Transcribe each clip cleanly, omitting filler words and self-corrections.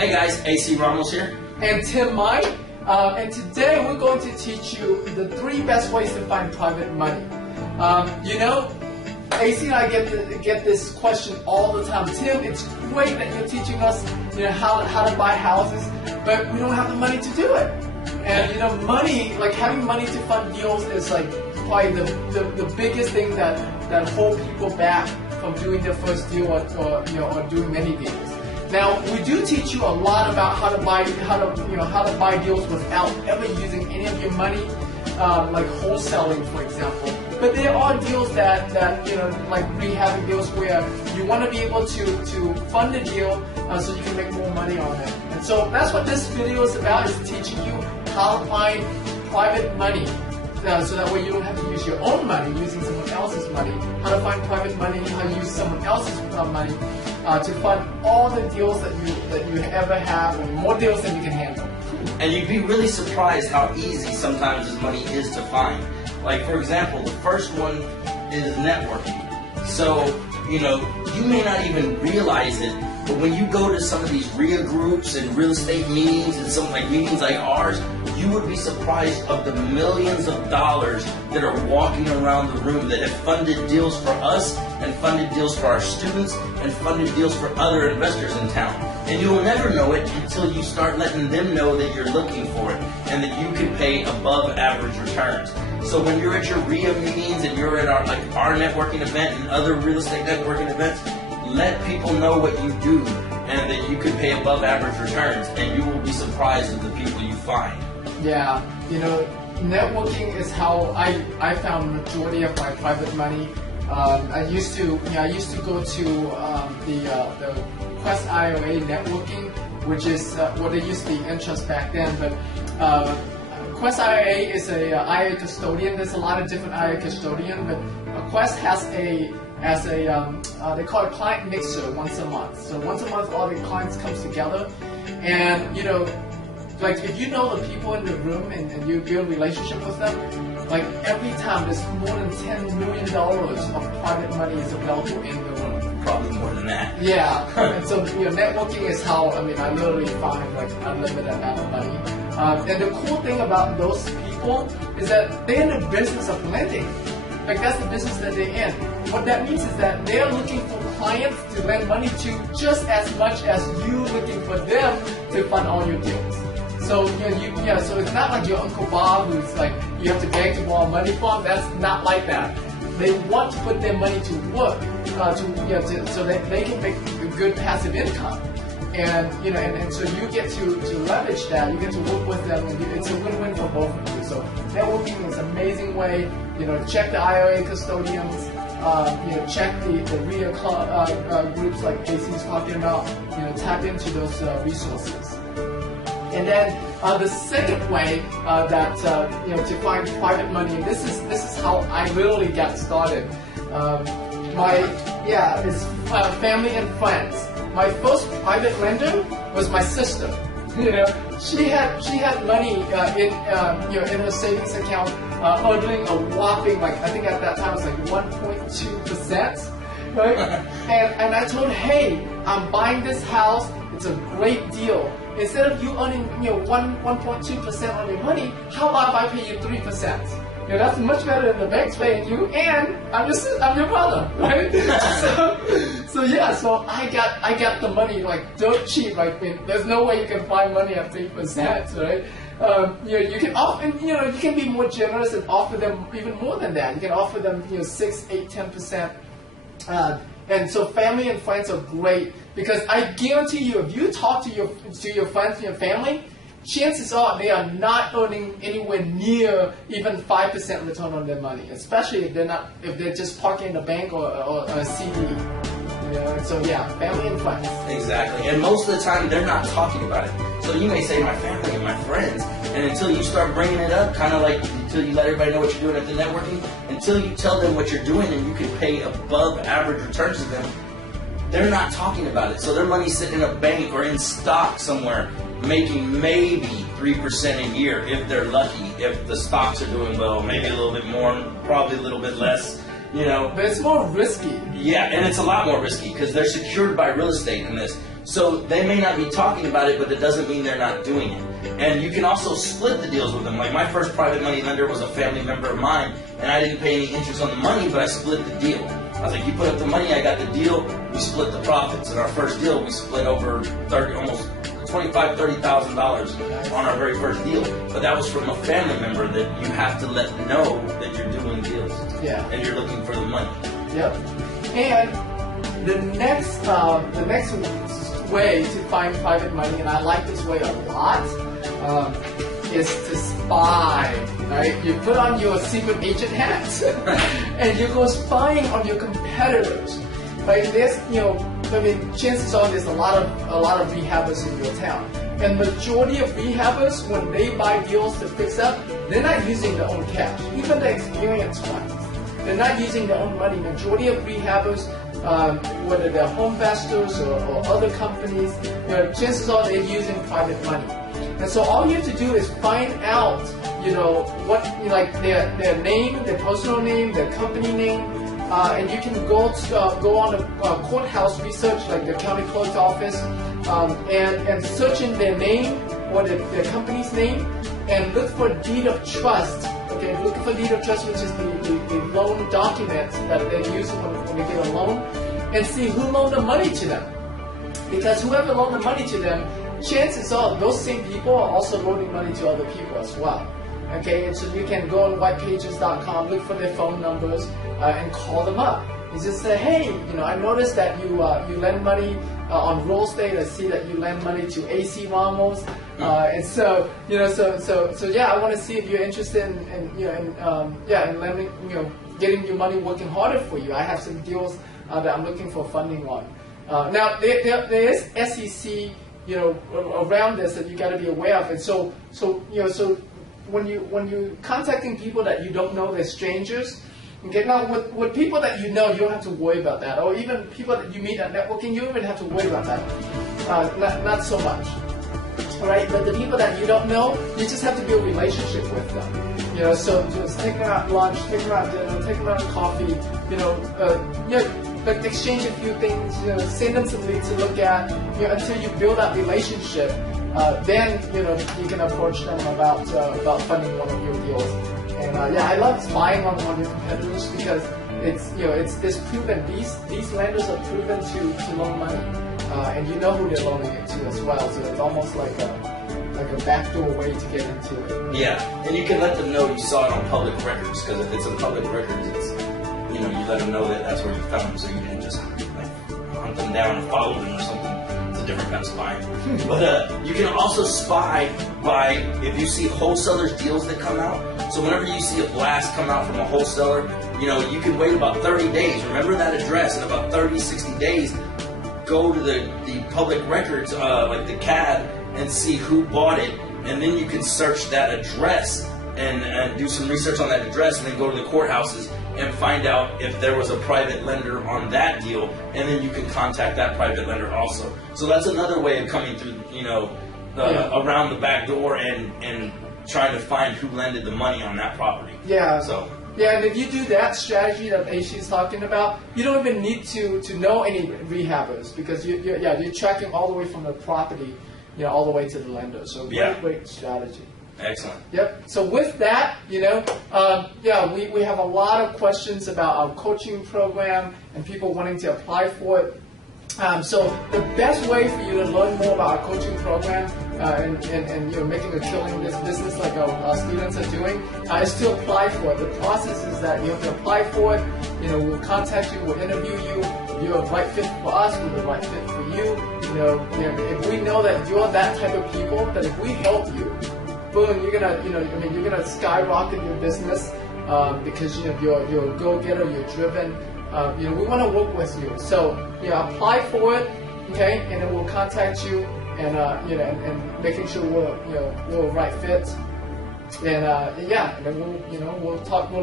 Hey guys, AC Ramos here. And Tim Mai. And today we're going to teach you the 3 best ways to find private money. AC and I get this question all the time. Tim, it's great that you're teaching us how to buy houses, but we don't have the money to do it. And money, like having money to fund deals is like probably the biggest thing that hold people back from doing their first deal or doing many deals. Now, we do teach you a lot about how to buy deals without ever using any of your money, like wholesaling, for example. But there are deals that like rehabbing deals where you want to be able to fund the deal so you can make more money on it. And so that's what this video is about, is teaching you how to find private money. So that way you don't have to use your own money, using someone else's money. How to find private money, how to use someone else's money to fund all the deals that you ever have, and more deals than you can handle. And you'd be really surprised how easy sometimes this money is to find. Like, for example, the first one is networking. So, you may not even realize it, but when you go to some of these REIA groups and real estate meetings and some meetings like ours, you would be surprised of the millions of dollars that are walking around the room that have funded deals for us and funded deals for our students and funded deals for other investors in town. And you will never know it until you start letting them know that you're looking for it and that you can pay above average returns. So when you're at your REIA meetings and you're at our networking event and other real estate networking events, let people know what you do and that you can pay above average returns, and you will be surprised at the people you find. Yeah, networking is how I found the majority of my private money. I used to go to the Quest IOA networking, which is what it used to be Entrust back then. But Quest IOA is a IOA custodian. There's a lot of different IOA custodian, but Quest has they call it client mixer once a month. So once a month, all the clients comes together, and like if you know the people in the room and you build a relationship with them, like every time there's more than $10 million of private money is available in the room. Probably more than that. Yeah, and so networking is how I literally find like unlimited amount of money. And the cool thing about those people is that they're in the business of lending. Like that's the business that they're in. What that means is that they're looking for clients to lend money to just as much as you looking for them to fund all your deals. So so it's not like your Uncle Bob who's like you have to beg to borrow money from. That's not like that. They want to put their money to work so that they can make a good passive income. And so you get to leverage that. You get to work with them, and it's a win-win for both of you. So networking is an amazing way. Check the IOA custodians. Check the REIA groups like AC's talking about. Tap into those resources. And then the second way to find private money. This is how I literally got started. It's family and friends. My first private lender was my sister. She had money in her savings account, earning a whopping I think at that time it was like 1.2%, right? and I told her, hey, I'm buying this house. It's a great deal. Instead of you earning 1.2% on your money, how about if I pay you 3%? That's much better than the bank's paying you, and I'm your brother, right? so I got the money like dirt cheap. There's no way you can find money at 3%, right? You can often, you can be more generous and offer them even more than that. You can offer them 6, 8, 10%. And so family and friends are great, because I guarantee you, if you talk to your friends and your family, chances are they are not earning anywhere near even 5% return on their money, especially if they're just parking in a bank or a CD. So family and friends. Exactly, and most of the time they're not talking about it. So you may say my family and my friends, and until you start bringing it up, kind of like until you let everybody know what you're doing at the networking, until you tell them what you're doing and you can pay above average returns to them, they're not talking about it. So their money's sitting in a bank or in stock somewhere, making maybe 3% a year if they're lucky. If the stocks are doing well, maybe a little bit more, probably a little bit less. But it's more risky. Yeah, and it's a lot more risky because they're secured by real estate in this. So they may not be talking about it, but it doesn't mean they're not doing it. And you can also split the deals with them. Like my first private money lender was a family member of mine, and I didn't pay any interest on the money, but I split the deal. I was like, you put up the money, I got the deal, we split the profits. In our first deal, we split over almost $25,000-$30,000 on our very first deal. But that was from a family member that you have to let know that you're doing deals. Yeah. And you're looking for the money. Yep. And the next way to find private money, and I like this way a lot, is to spy. Right? You put on your secret agent hat, and you go spying on your competitors. Right? There's, chances are there's a lot of rehabbers in your town, and majority of rehabbers, when they buy deals to fix up, they're not using their own cash. Even the experienced ones, they're not using their own money. Majority of rehabbers, whether they're home investors or other companies, chances are they're using private money. And so all you have to do is find out, what, like their name, their personal name, their company name, and you can go on a courthouse research, like the county clerk's office, and search in their name or their company's name, and look for deed of trust. Okay, look for deed of trust, which is the loan documents that they use when they get a loan, and see who loaned the money to them. Because whoever loaned the money to them, chances are those same people are also loaning money to other people as well. Okay, and so you can go on whitepages.com, look for their phone numbers, and call them up. You just say, hey, I noticed that you lend money on real estate. I see that you lend money to AC Ramos, and so yeah, I want to see if you're interested in lending, getting your money working harder for you. I have some deals that I'm looking for funding on. Now there is SEC, around this that you got to be aware of, and so when you contacting people that you don't know, they're strangers. Okay, now with people that you know, you don't have to worry about that, or even people that you meet at networking, you don't even have to worry about that. Not so much. All right, but the people that you don't know, you just have to build a relationship with them. So just take them out lunch, take them out dinner, take them out coffee. But exchange a few things. Send them some leads to look at. Until you build that relationship, then you can approach them about funding one of your deals. And I love spying on your competitors because it's this proven. These lenders are proven to loan money, and you know who they're loaning it to as well. So it's almost like a backdoor way to get into it. Yeah, and you can let them know you saw it on public records, because if it's in public records, it's you let them know that that's where you found them, so you can just hunt them down and follow them or something. It's a different kind of spying. But you can also spy by if you see wholesalers' deals that come out. So whenever you see a blast come out from a wholesaler, you can wait about 30 days. Remember that address, in about 30, 60 days, go to the public records, like the CAD, and see who bought it. And then you can search that address and do some research on that address, and then go to the courthouses and find out if there was a private lender on that deal, and then you can contact that private lender also. So that's another way of coming through, around the back door and trying to find who lended the money on that property. Yeah. So. Yeah, and if you do that strategy that AC is talking about, you don't even need to know any rehabbers, because you're tracking all the way from the property, all the way to the lender. So great strategy. Excellent. Yep. So with that, we have a lot of questions about our coaching program and people wanting to apply for it. So the best way for you to learn more about our coaching program and making a killing in this business like our students are doing is to apply for it. The process is that you have to apply for it. We'll contact you, we'll interview you. If you're a right fit for us, we're the right fit for you. If we know that you're that type of people, that if we help you, boom, you're gonna skyrocket your business because you're a go-getter, you're driven. We want to work with you. So apply for it, okay, and then we'll contact you and making sure we're a right fit. And and then we'll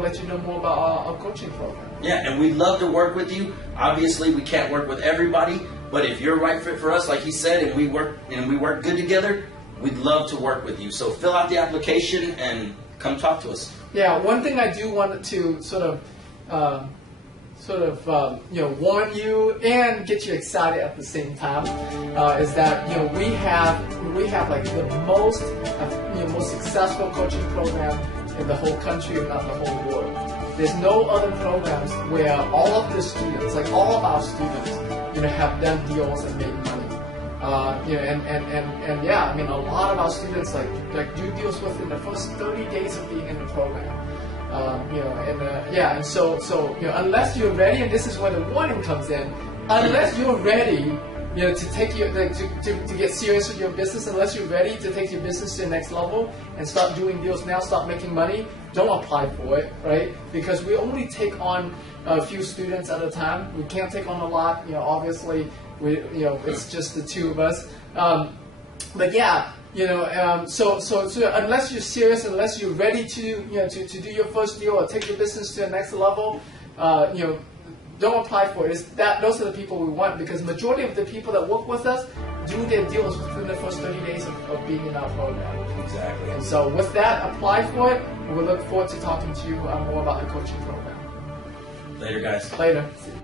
let you know more about our coaching program. Yeah, and we'd love to work with you. Obviously, we can't work with everybody, but if you're a right fit for us, like he said, and we work good together, we'd love to work with you. So fill out the application and come talk to us. Yeah, one thing I do want to sort of sort of warn you and get you excited at the same time is that we have like the most most successful coaching program in the whole country, if not the whole world. There's no other programs where all of the students, like all of our students, have done deals and made money. And yeah, I mean, a lot of our students like do deals within the first 30 days of being in the program. And so unless you're ready, and this is where the warning comes in, unless you're ready, to take your to get serious with your business, unless you're ready to take your business to the next level and start doing deals now, start making money, don't apply for it, right? Because we only take on a few students at a time. We can't take on a lot, obviously. It's just the two of us. But yeah. So unless you're serious, unless you're ready to to do your first deal or take your business to the next level, don't apply for it. Those are the people we want, because majority of the people that work with us do their deals within the first 30 days of being in our program. Exactly. And so with that, apply for it. We look forward to talking to you more about the coaching program. Later, guys. Later. See you.